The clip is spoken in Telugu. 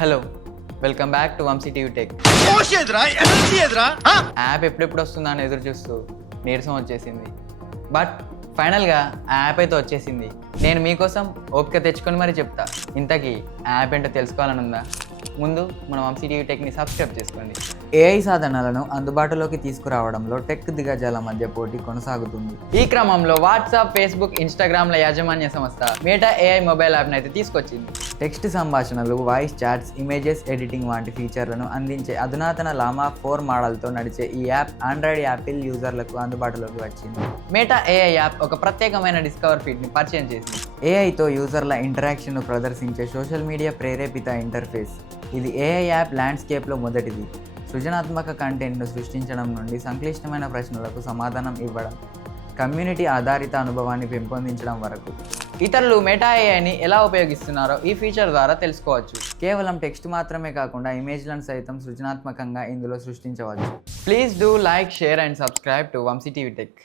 Hello welcome back to Vamshi TV tech? App ఎప్పుడెప్పుడు వస్తుందా అని ఎదురు చూస్తూ నీరసం వచ్చేసింది. బట్ ఫైనల్గా ఆ యాప్ అయితే వచ్చేసింది. నేను మీకోసం ఓపిక తెచ్చుకొని మరి చెప్తా. ఇంతకీ ఆ యాప్ ఏంటో తెలుసుకోవాలని ఉందా? ముందు మన వంశీ టీవీ టెక్ని సబ్స్క్రైబ్ చేసుకోండి. ఏఐ సాధనాలను అందుబాటులోకి తీసుకురావడంలో టెక్ దిగ్గజాల మధ్య పోటీ కొనసాగుతుంది. ఈ క్రమంలో వాట్సాప్ ఫేస్బుక్ ఇన్స్టాగ్రామ్ల యాజమాన్య సంస్థ మేటా ఏఐ మొబైల్ యాప్ని అయితే తీసుకొచ్చింది. టెక్స్ట్ సంభాషణలు వాయిస్ చాట్స్ ఇమేజెస్ ఎడిటింగ్ వంటి ఫీచర్లను అందించే అధునాతన లామా ఫోర్ మోడల్తో నడిచే ఈ యాప్ ఆండ్రాయిడ్ యాపిల్ యూజర్లకు అందుబాటులోకి వచ్చింది. మేటా ఏఐ యాప్ ఒక ప్రత్యేకమైన డిస్కవర్ ఫీడ్ని పరిచయం చేసింది. ఏఐతో యూజర్ల ఇంటరాక్షన్ను ప్రదర్శించే సోషల్ మీడియా ప్రేరేపిత ఇంటర్ఫేస్. ఇది ఏఐ యాప్ ల్యాండ్స్కేప్లో మొదటిది. సృజనాత్మక కంటెంట్ను సృష్టించడం నుండి సంక్లిష్టమైన ప్రశ్నలకు సమాధానం ఇవ్వడం. కమ్యూనిటీ ఆధారిత అనుభవాన్ని పెంపొందించడం వరకు. ఇతరులు మెటా ఏఐని ఎలా ఉపయోగిస్తున్నారో ఈ ఫీచర్ ద్వారా తెలుసుకోవచ్చు. కేవలం టెక్స్ట్ మాత్రమే కాకుండా ఇమేజ్లను సైతం సృజనాత్మకంగా ఇందులో సృష్టించవచ్చు. Please do like share and subscribe to Vamshi TV tech.